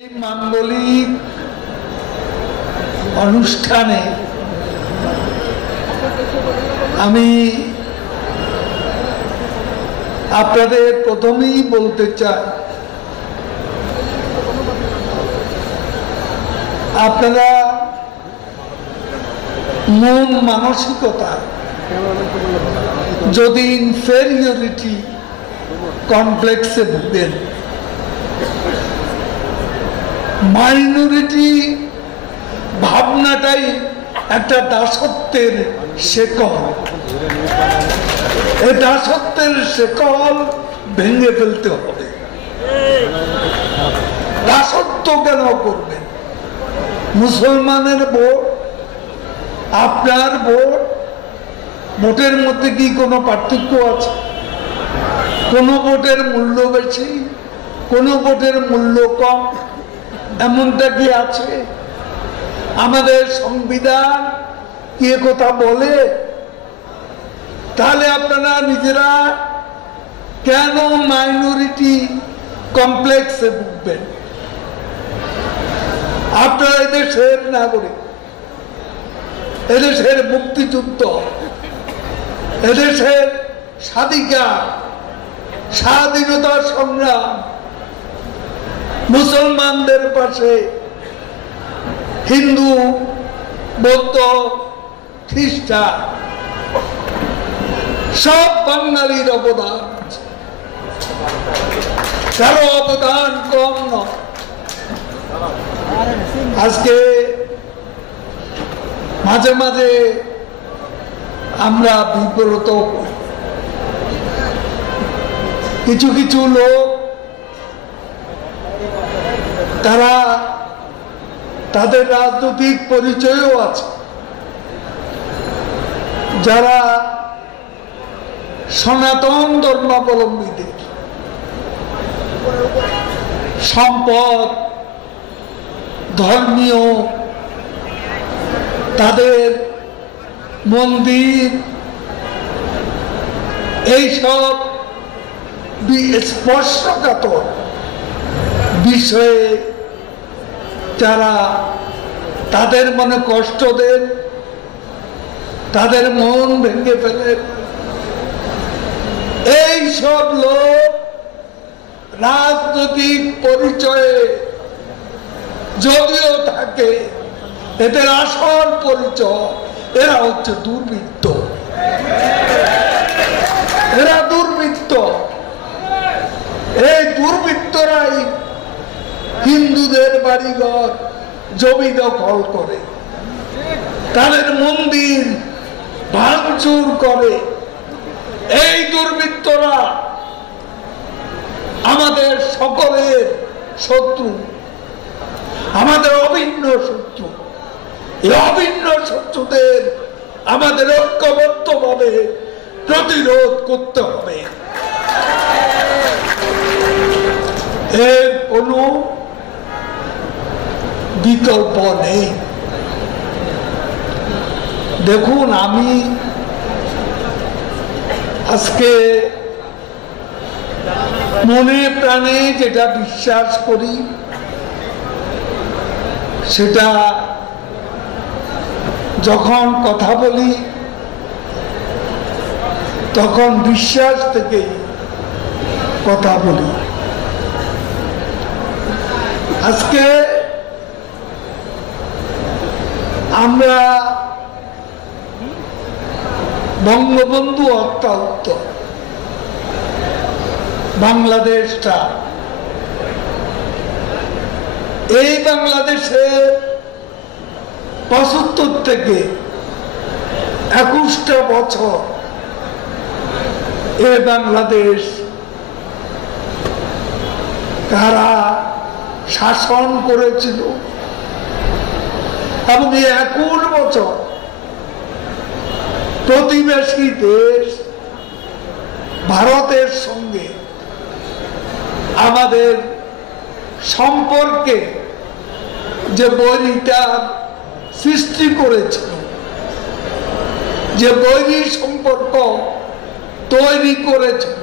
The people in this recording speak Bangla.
এই মাঙ্গলিক অনুষ্ঠানে আমি আপনাদের প্রথমেই বলতে চাই, আপনারা মন মানসিকতা যদি ইনফেরিয়রিটি কমপ্লেক্সে ভুগেন, মাইনরিটি ভাবনাটাই একটা দাসত্বের শেকল। এই দাসত্বের শেকল ভেঙে ফেলতে হবে। দাসত্ব কেন করবেন? মুসলমানের ভোট, আপনার ভোট, ভোটের মধ্যে কি কোনো পার্থক্য আছে? কোনো ভোটের মূল্য বেশি, কোনো ভোটের মূল্য কম, এমনটা কি আছে? আমাদের সংবিধান কি কথা বলে? তাহলে আপনারা নিজেরা কেন মাইনরিটি কমপ্লেক্সে ভুগবেন? আপনারা এদেশের নাগরিক, এদেশের মুক্তিযুদ্ধ, এদেশের স্বাধীনতা সংগ্রাম, মুসলমানদের পাশে হিন্দু, বৌদ্ধ, খ্রিস্টান সব বাঙালির অবদান, কারো অবদান কম নয়। আজকে মাঝে মাঝে আমরা বিব্রত হই। কিছু কিছু লোক তারা তাদের রাজনৈতিক পরিচয়ও আছে, যারা সনাতন ধর্মাবলম্বীদের সম্পদ, ধর্মীয় তাদের মন্দির, এইসব স্পর্শকাতর বিষয়ে যারা তাদের মনে কষ্ট দেন, তাদের মন ভেঙে ফেলেন, এই সব লোক রাজনৈতিক পরিচয়ে যদিও থাকে, এদের আসল পরিচয় এরা হচ্ছে দুর্বৃত্ত। এরা দুর্বৃত্ত। এই দুর্বৃত্তরাই হিন্দুদের বাড়িঘর জমি দখল করে, তাদের মন্দির ভাঙচুর করে। এই দুর্বৃত্তরা আমাদের সকলের শত্রু, আমাদের অভিন্ন শত্রু। এই অভিন্ন শত্রুদের আমাদের ঐক্যবদ্ধভাবে প্রতিরোধ করতে হবে। এর কোনো বিকল্প নেই। দেখুন, আমি আজকে মনে প্রাণে যেটা বিশ্বাস করি, সেটা যখন কথা বলি তখন বিশ্বাস থেকে কথা বলি। আজকে আমরা বঙ্গবন্ধু হত্যাযুদ্ধ, বাংলাদেশটা, এই বাংলাদেশে ৭৫ থেকে ২১টা বছর এ বাংলাদেশ কারা শাসন করেছিল, এবং ২১ বছর প্রতিবেশী দেশ ভারতের সঙ্গে আমাদের সম্পর্কে যে বৈরিতা সৃষ্টি করেছিল, যে বৈরী সম্পর্ক তৈরি করেছিল,